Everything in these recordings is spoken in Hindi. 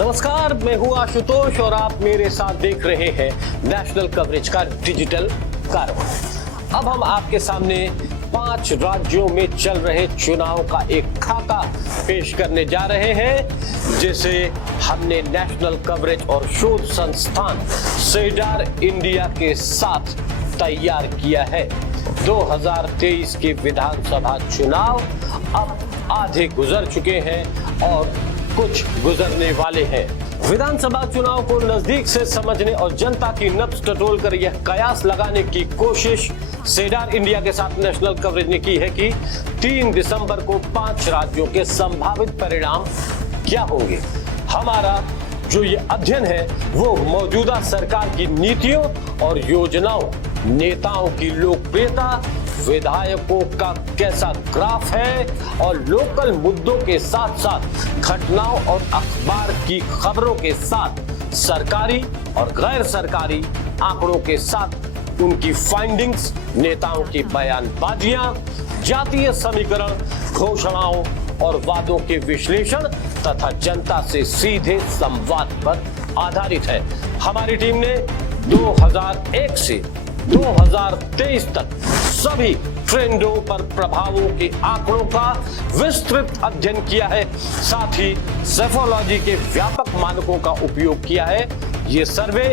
नमस्कार, मैं हूं आशुतोष और आप मेरे साथ देख रहे हैं नेशनल कवरेज का डिजिटल कारवा। अब हम आपके सामने 5 राज्यों में चल रहे चुनाव का एक खाका पेश करने जा रहे हैं, जिसे हमने नेशनल कवरेज और शोध संस्थान सेडार इंडिया के साथ तैयार किया है। 2023 के विधानसभा चुनाव अब आधे गुजर चुके हैं और कुछ गुजरने वाले हैं। विधानसभा चुनाव को नजदीक से समझने और जनता की नब्ज टटोल कर यह कयास लगाने की कोशिश सेडार इंडिया के साथ नेशनल कवरेज ने की है कि 3 दिसंबर को 5 राज्यों के संभावित परिणाम क्या होंगे। हमारा जो ये अध्ययन है वो मौजूदा सरकार की नीतियों और योजनाओं, नेताओं की लोकप्रियता, विधायकों का कैसा ग्राफ है और लोकल मुद्दों के साथ साथ घटनाओं और अखबार की खबरों के साथ सरकारी और गैर सरकारी आंकड़ों के साथ उनकी फाइंडिंग्स, नेताओं की बयानबाजियां, जातीय समीकरण, घोषणाओं और वादों के विश्लेषण तथा जनता से सीधे संवाद पर आधारित है। हमारी टीम ने 2001 से 2023 तक सभी ट्रेंडों पर प्रभावों के आंकड़ों का विस्तृत अध्ययन किया है, साथ ही सेफोलॉजी के व्यापक मानकों का उपयोग किया है। ये सर्वे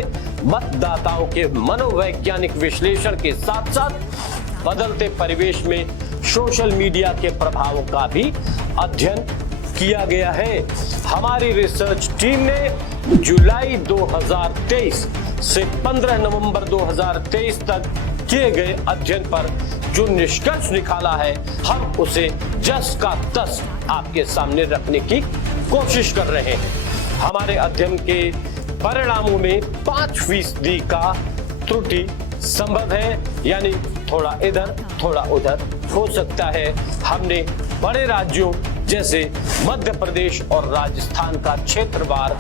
मतदाताओं के मनोवैज्ञानिक विश्लेषण के साथ साथ बदलते परिवेश में सोशल मीडिया के प्रभावों का भी अध्ययन किया गया है। हमारी रिसर्च टीम ने जुलाई 2023 से 15 नवंबर 2023 तक किए गए अध्ययन पर जो निष्कर्ष निकाला है, हम उसे जस का तस आपके सामने रखने की कोशिश कर रहे हैं। हमारे अध्ययन के परिणामों में 5% का त्रुटि संभव है, यानी थोड़ा इधर थोड़ा उधर हो सकता है। हमने बड़े राज्यों जैसे मध्य प्रदेश और राजस्थान का क्षेत्रवार,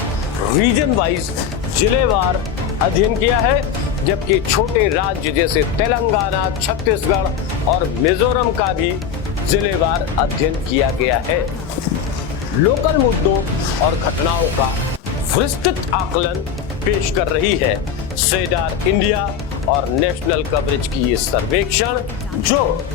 रीजन वाइज, जिलेवार अध्ययन किया है, जबकि छोटे राज्य जैसे तेलंगाना, छत्तीसगढ़ और मिजोरम का भी जिलेवार अध्ययन किया गया है। लोकल मुद्दों और घटनाओं का विस्तृत आकलन पेश कर रही है सेडार इंडिया और नेशनल कवरेज की ये सर्वेक्षण, जो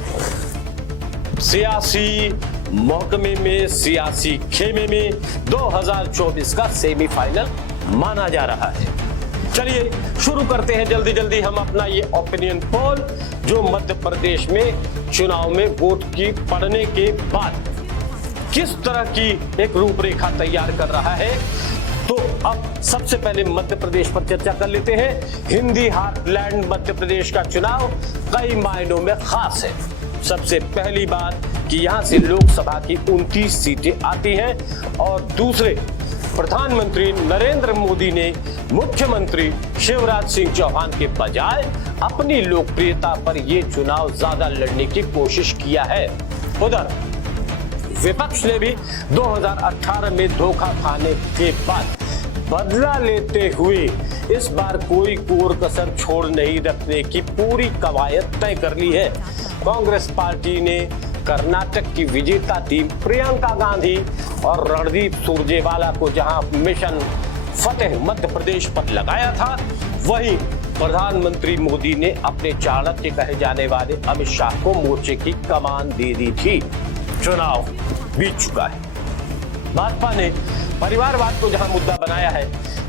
सियासी महकमे में, सियासी खेमे में 2024 का सेमीफाइनल माना जा रहा है। चलिए शुरू करते हैं जल्दी जल्दी हम अपना ये ओपिनियन पोल, जो मध्य प्रदेश में चुनाव में वोट की पड़ने के बाद किस तरह की एक रूपरेखा तैयार कर रहा है। तो अब सबसे पहले मध्य प्रदेश पर चर्चा कर लेते हैं। हिंदी हार्टलैंड मध्य प्रदेश का चुनाव कई मायनों में खास है। सबसे पहली बात कि यहाँ से लोकसभा की 29 सीटें आती हैं और दूसरे, प्रधानमंत्री नरेंद्र मोदी ने मुख्यमंत्री शिवराज सिंह चौहान के बजाय अपनी लोकप्रियता पर ये चुनाव ज्यादा लड़ने की कोशिश किया है। उधर विपक्ष ने भी 2018 में धोखा खाने के बाद बदला लेते हुए इस बार कोई कोर कसर छोड़ नहीं रखने की पूरी कवायद तय कर ली है। कांग्रेस पार्टी ने कर्नाटक की विजेता टीम प्रियंका गांधी और रणदीप सुरजेवाला को जहां मिशन फतेह मध्य प्रदेश पर लगाया था, वहीं प्रधानमंत्री मोदी ने अपने चाणक्य कहे जाने वाले अमित शाह को मोर्चे की कमान दे दी थी। चुनाव बीत चुका है। भाजपा ने परिवारवाद को जहां मुद्दा बनाया है,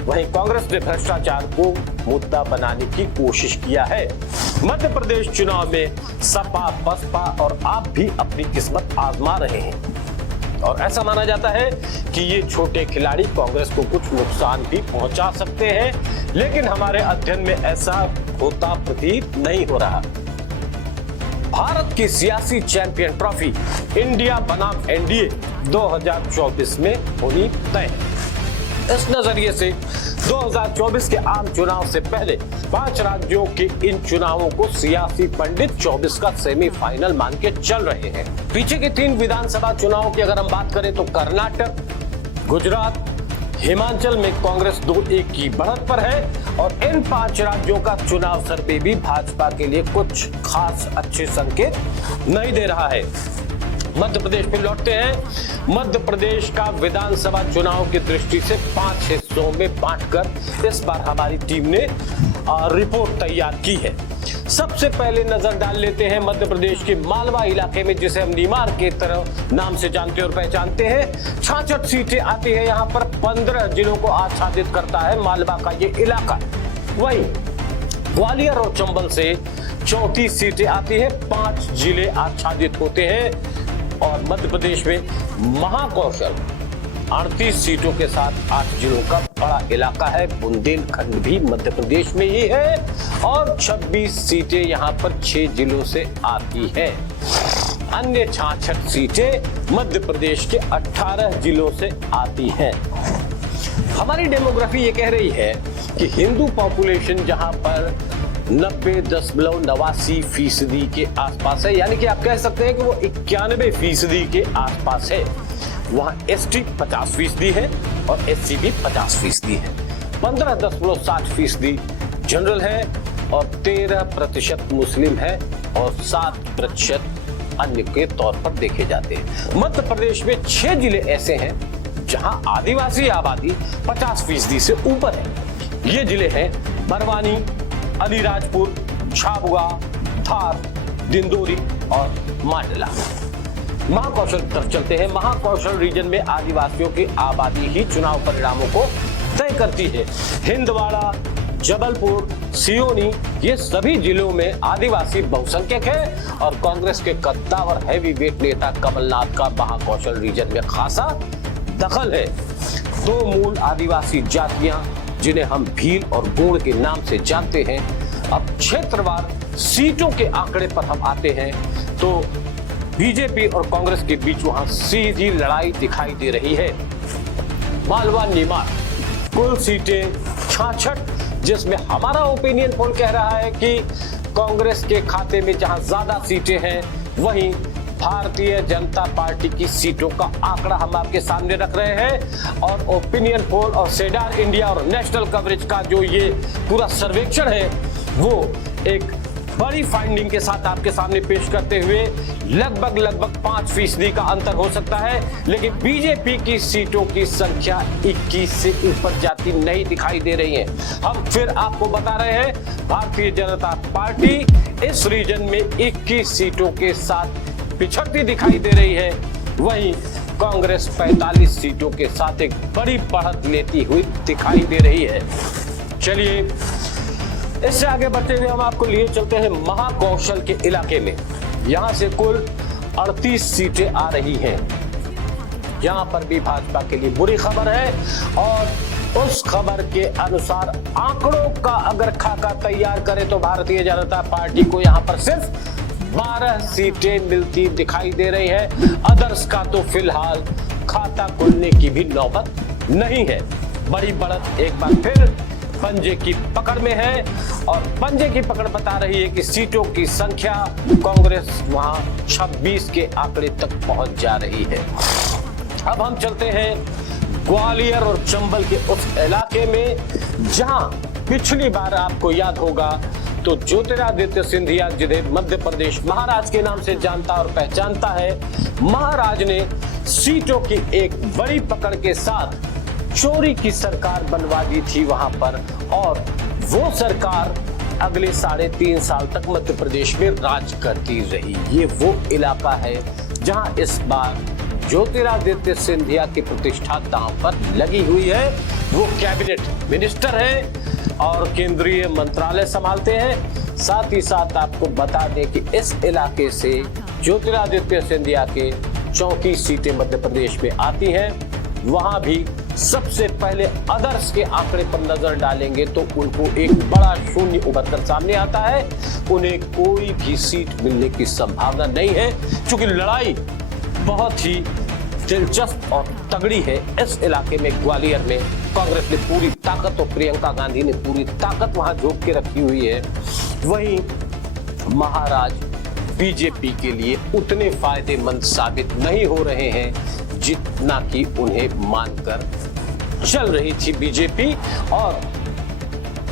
वहीं कांग्रेस ने भ्रष्टाचार को मुद्दा बनाने की कोशिश किया है। मध्य प्रदेश चुनाव में सपा, बसपा और आप भी अपनी किस्मत आजमा रहे हैं और ऐसा माना जाता है कि ये छोटे खिलाड़ी कांग्रेस को कुछ नुकसान भी पहुंचा सकते हैं, लेकिन हमारे अध्ययन में ऐसा होता प्रतीत नहीं हो रहा। भारत की सियासी चैंपियन ट्रॉफी इंडिया बनाम एनडीए 2024 में होनी तय। इस नजरिए से 2024 के आम चुनाव से पहले 5 राज्यों के इन चुनावों को सियासी पंडित 24 का सेमीफाइनल मान के चल रहे हैं। पीछे के 3 विधानसभा चुनावों की अगर हम बात करें तो कर्नाटक, गुजरात, हिमाचल में कांग्रेस 2-1 की बढ़त पर है और इन 5 राज्यों का चुनाव सर्वे भी भाजपा के लिए कुछ खास अच्छे संकेत नहीं दे रहा है। मध्य प्रदेश में लौटते हैं। मध्य प्रदेश का विधानसभा चुनाव की दृष्टि से 5 हिस्सों में बांटकर इस बार हमारी टीम ने रिपोर्ट तैयार की है। सबसे पहले नजर डाल लेते हैं मध्य प्रदेश के मालवा इलाके में, जिसे हम नीमार के तरह नाम से जानते और पहचानते हैं। 66 सीटें आती है यहाँ पर, 15 जिलों को आच्छादित करता है मालवा का ये इलाका। वहीं ग्वालियर और चंबल से 34 सीटें आती है, 5 जिले आच्छादित होते हैं। और मध्य प्रदेश में महाकौशल 38 सीटों के साथ 8 जिलों का बड़ा इलाका है। बुंदेलखंड भी मध्य प्रदेश में ही है और 26 सीटें यहाँ पर 6 जिलों से आती है। अन्य 66 सीटें मध्य प्रदेश के 18 जिलों से आती हैं। हमारी डेमोग्राफी ये कह रही है कि हिंदू पॉपुलेशन जहां पर 90.89% के आसपास है, यानी कि आप कह सकते हैं कि वो 91% के आसपास है। वहां एसटी 50% है और एससी भी 50% है। 15.60% जनरल है और 13% मुस्लिम है और 7% अन्य के तौर पर देखे जाते हैं। मध्य प्रदेश में 6 जिले ऐसे हैं जहां आदिवासी आबादी 50% से ऊपर है। ये जिले हैं बरवानी, अलीराजपुर, झाबुआ, धार, दिंडोरी और मांडला। महाकौशल तरफ चलते हैं। महाकौशल रीजन में आदिवासियों की आबादी ही चुनाव परिणामों को तय करती है। हिंदवाड़ा, जबलपुर, सियोनी, ये सभी जिलों में आदिवासी बहुसंख्यक है और कांग्रेस के कद्दावर हैवीवेट नेता कमलनाथ का महाकौशल रीजन में खासा दखल है। 2 मूल आदिवासी जातियां जिन्हें हम भील और गोंड के नाम से जानते हैं। अब क्षेत्रवार सीटों के आंकड़े पर हम आते हैं तो बीजेपी और कांग्रेस के बीच वहां सीधी लड़ाई दिखाई दे रही है। मालवा नीमार कुल सीटें 66, जिसमें हमारा ओपिनियन पोल कह रहा है कि कांग्रेस के खाते में जहां ज्यादा सीटें हैं, वहीं भारतीय जनता पार्टी की सीटों का आंकड़ा हम आपके सामने रख रहे हैं। और ओपिनियन पोल और सेडार इंडिया और नेशनल कवरेज का जो ये पूरा सर्वेक्षण है, वो एक बड़ी फाइंडिंग के साथ आपके सामने पेश करते हुए लगभग 5% का अंतर हो सकता है, लेकिन बीजेपी की सीटों की संख्या 21 से ऊपर जाती नहीं दिखाई दे रही है। हम फिर आपको बता रहे हैं, भारतीय जनता पार्टी इस रीजन में 21 सीटों के साथ पिछड़ती दिखाई दे रही है। वहीं कांग्रेस 45 सीटों के साथ एक बड़ी बढ़त लेती हुई दिखाई दे रही है। चलिए इससे आगे बढ़ते हुए हम आपको लिए चलते हैं महाकौशल के इलाके में। यहां से कुल 38 सीटें आ रही हैं। यहां पर भी भाजपा के लिए बुरी खबर है और उस खबर के अनुसार आंकड़ों का अगर खाका तैयार करें तो भारतीय जनता पार्टी को यहां पर सिर्फ 12 सीटें मिलती दिखाई दे रही है। अदर्स का तो फिलहाल खाता खुलने की भी नौबत नहीं है। बड़ी बढ़त एक बार फिर पंजे की पकड़ में है और पंजे की पकड़ बता रही है कि सीटों की संख्या कांग्रेस वहां 26 के आंकड़े तक पहुंच जा रही है। अब हम चलते हैं ग्वालियर और चंबल के उस इलाके में जहां पिछली बार आपको याद होगा तो ज्योतिरादित्य सिंधिया, जिन्हें मध्य प्रदेश महाराज के नाम से जानता और पहचानता है, महाराज ने सीटों की एक बड़ी पकड़ के साथ चोरी की सरकार बनवा दी थी वहां पर, और वो सरकार अगले 3.5 साल तक मध्य प्रदेश में राज करती रही। ये वो इलाका है जहां इस बार ज्योतिरादित्य सिंधिया की प्रतिष्ठा दांव पर लगी हुई है। वो कैबिनेट मिनिस्टर है और केंद्रीय मंत्रालय संभालते हैं। साथ ही साथ आपको बता दें कि इस इलाके से ज्योतिरादित्य सिंधिया के 34 सीटें मध्य प्रदेश में आती हैं। वहां भी सबसे पहले अदर्स के आंकड़े पर नजर डालेंगे तो उनको एक बड़ा शून्य उभर कर सामने आता है। उन्हें कोई भी सीट मिलने की संभावना नहीं है, क्योंकि लड़ाई बहुत ही दिलचस्प और तगड़ी है इस इलाके में। ग्वालियर में कांग्रेस ने पूरी ताकत और प्रियंका गांधी ने पूरी ताकत वहां झोंक के रखी हुई है। वहीं महाराज बीजेपी के लिए उतने फायदेमंद साबित नहीं हो रहे हैं जितना कि उन्हें मानकर चल रही थी बीजेपी। और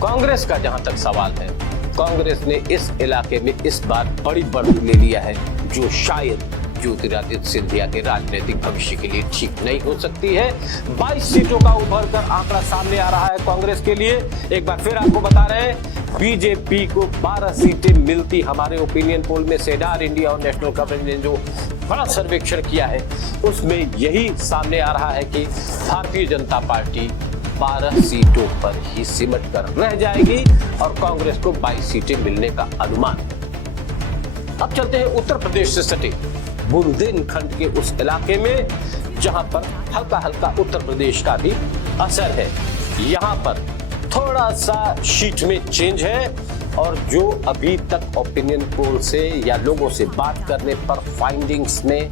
कांग्रेस का जहां तक सवाल है, कांग्रेस ने इस इलाके में इस बार बड़ी बढ़त ले लिया है, जो शायद ज्योतिरादित्य सिंधिया के राजनीतिक भविष्य के लिए ठीक नहीं हो सकती है। 22 सीटों का उभर कर आंकड़ा सामने आ रहा है कांग्रेस के लिए। एक बार फिर आपको बता रहे हैं, बीजेपी को 12 सीटें मिलती। हमारे ओपिनियन पोल में सेडार इंडिया और नेशनल कवरेज ने जो बड़ा सर्वेक्षण किया है उसमें यही सामने आ रहा है कि भारतीय जनता पार्टी 12 सीटों पर ही सिमट कर रह जाएगी और कांग्रेस को 22 सीटें मिलने का अनुमान। अब चलते हैं उत्तर प्रदेश से सटे बुंदेलखंड के उस इलाके में जहां पर हल्का हल्का उत्तर प्रदेश का भी असर है। यहां पर थोड़ा सा शीट में चेंज है और जो अभी तक ओपिनियन पोल से या लोगों से बात करने पर फाइंडिंग्स में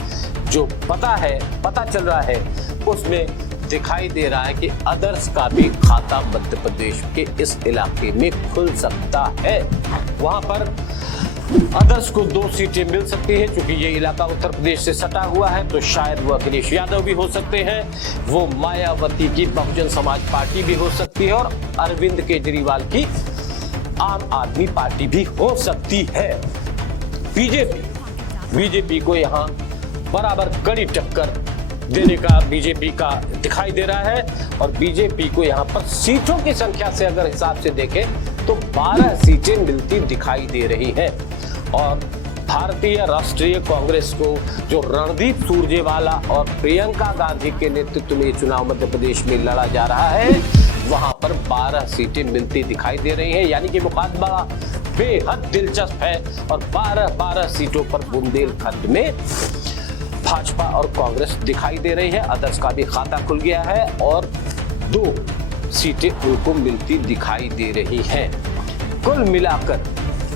जो पता चल रहा है उसमें दिखाई दे रहा है कि अदर्स का भी खाता मध्य प्रदेश के इस इलाके में खुल सकता है। वहां पर अदर्स को 2 सीटें मिल सकती है। क्योंकि ये इलाका उत्तर प्रदेश से सटा हुआ है तो शायद वो अखिलेश यादव भी हो सकते हैं, वो मायावती की बहुजन समाज पार्टी भी हो सकती है और अरविंद केजरीवाल की आम आदमी पार्टी भी हो सकती है। बीजेपी को यहाँ बराबर कड़ी टक्कर देने का बीजेपी का दिखाई दे रहा है और बीजेपी को यहाँ पर सीटों की संख्या से अगर हिसाब से देखें तो 12 सीटें मिलती दिखाई दे रही हैं। और भारतीय राष्ट्रीय कांग्रेस को जो रणदीप सुरजेवाला और प्रियंका गांधी के नेतृत्व में चुनाव मध्य प्रदेश में लड़ा जा रहा है वहां पर 12 सीटें मिलती दिखाई दे रही हैं। यानी कि मुकाबला बेहद दिलचस्प है और 12 सीटों पर बुंदेलखंड में भाजपा और कांग्रेस दिखाई दे रही है। अदर्स का भी खाता खुल गया है और 2 सीटें उनको मिलती दिखाई दे रही हैं। कुल मिलाकर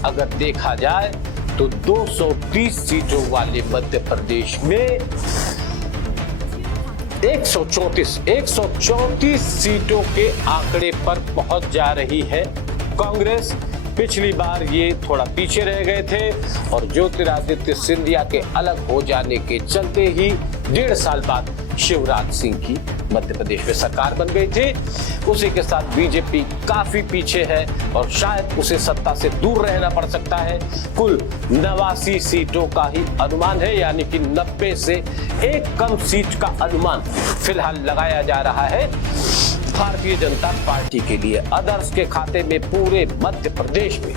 अगर देखा जाए तो 230 सीटों वाले मध्य प्रदेश में 134 सीटों के आंकड़े पर पहुंच जा रही है कांग्रेस। पिछली बार ये थोड़ा पीछे रह गए थे और ज्योतिरादित्य सिंधिया के अलग हो जाने के चलते ही 1.5 साल बाद शिवराज सिंह की मध्य प्रदेश में सरकार बन गई थी। उसी के साथ बीजेपी काफी पीछे है और शायद उसे सत्ता से दूर रहना पड़ सकता है। कुल 89 सीटों का ही अनुमान है, यानी कि 90 से एक कम सीट का अनुमान फिलहाल लगाया जा रहा है भारतीय जनता पार्टी के लिए। अदर्स के खाते में पूरे मध्य प्रदेश में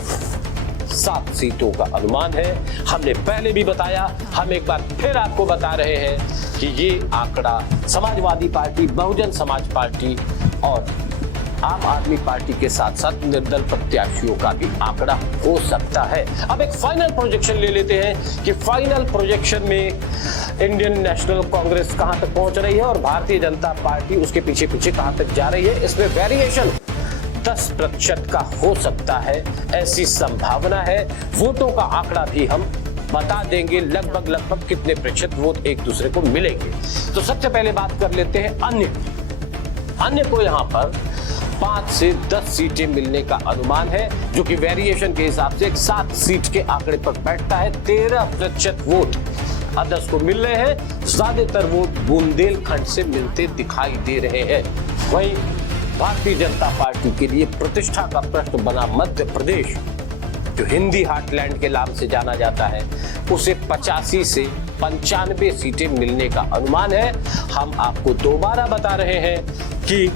7 सीटों का अनुमान है। हमने पहले भी बताया, हम एक बार फिर आपको बता रहे हैं कि ये आंकड़ा समाजवादी पार्टी, बहुजन समाज पार्टी और आम आदमी पार्टी के साथ साथ निर्दल प्रत्याशियों का भी आंकड़ा हो सकता है। अब एक फाइनल प्रोजेक्शन ले लेते हैं कि फाइनल प्रोजेक्शन में इंडियन नेशनल कांग्रेस कहां तक पहुंच रही है और भारतीय जनता पार्टी उसके पीछे पीछे कहां तक जा रही है। इसमें वेरिएशन 10% का हो सकता है, ऐसी संभावना है। वोटों का आंकड़ा भी हम बता देंगे, लगभग कितने प्रतिशत वोट एक दूसरे को मिलेंगे। तो सबसे पहले बात कर लेते हैं अन्य को यहाँ पर 5 से 10 सीटें मिलने का अनुमान है, जो कि वेरिएशन के हिसाब से 7 सीट के आंकड़े पर बैठता है। 13% वोट अदर्स को मिल रहे हैं, ज्यादातर वोट बुंदेलखंड से मिलते दिखाई दे रहे हैं। वहीं भारतीय जनता पार्टी के लिए प्रतिष्ठा का प्रश्न बना मध्य प्रदेश, जो हिंदी हार्टलैंड के नाम से जाना जाता है, उसे 85 से 95 सीटें मिलने का अनुमान है। हम आपको दोबारा बता रहे हैं कि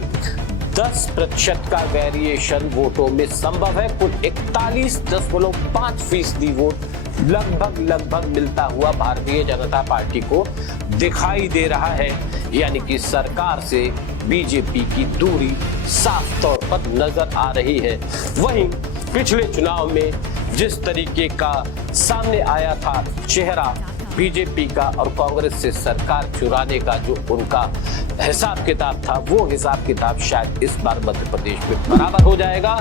10% का वेरिएशन वोटों में संभव है। कुल 41.5% वोट लगभग मिलता हुआ भारतीय जनता पार्टी को दिखाई दे रहा है। यानी कि सरकार से बीजेपी की दूरी साफ तौर पर नजर आ रही है। वहीं पिछले चुनाव में जिस तरीके का सामने आया था चेहरा बीजेपी का और कांग्रेस से सरकार चुराने का जो उनका हिसाब किताब था, वो हिसाब किताब शायद इस बार मध्य प्रदेश में बराबर हो जाएगा।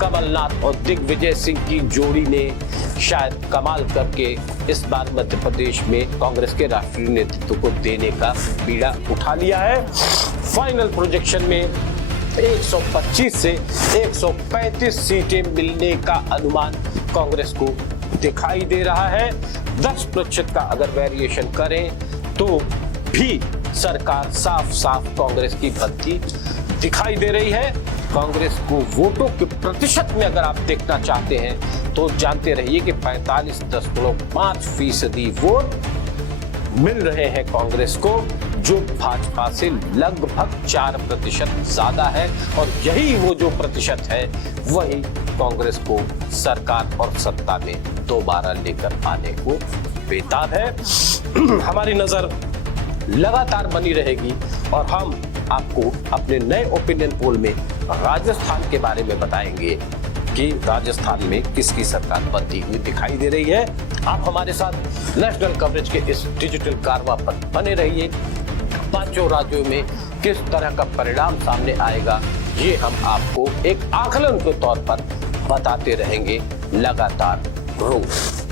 कमलनाथ और दिग्विजय सिंह की जोड़ी ने शायद कमाल करके इस बार मध्य प्रदेश में कांग्रेस के राष्ट्रीय नेतृत्व को देने का बीड़ा उठा लिया है। फाइनल प्रोजेक्शन में 125 से 135 सीटें मिलने का अनुमान कांग्रेस को दिखाई दे रहा है। 10% का अगर वेरिएशन करें तो भी सरकार साफ कांग्रेस की बनती दिखाई दे रही है। कांग्रेस को वोटों के प्रतिशत में अगर आप देखना चाहते हैं तो जानते रहिए कि 45.5% वोट मिल रहे हैं कांग्रेस को, जो भाजपा से लगभग 4% ज्यादा है, और यही वो जो प्रतिशत है वही कांग्रेस को सरकार और सत्ता में दोबारा लेकर आने को बेताब है। हमारी नजर लगातार बनी रहेगी और हम आपको अपने नए ओपिनियन पोल में राजस्थान के बारे में बताएंगे कि राजस्थान में किसकी सरकार बनती हुई दिखाई दे रही है। आप हमारे साथ नेशनल कवरेज के इस डिजिटल कारवां पर बने रहिए। पांचों राज्यों में किस तरह का परिणाम सामने आएगा, ये हम आपको एक आकलन के तौर पर बताते रहेंगे लगातार रोज।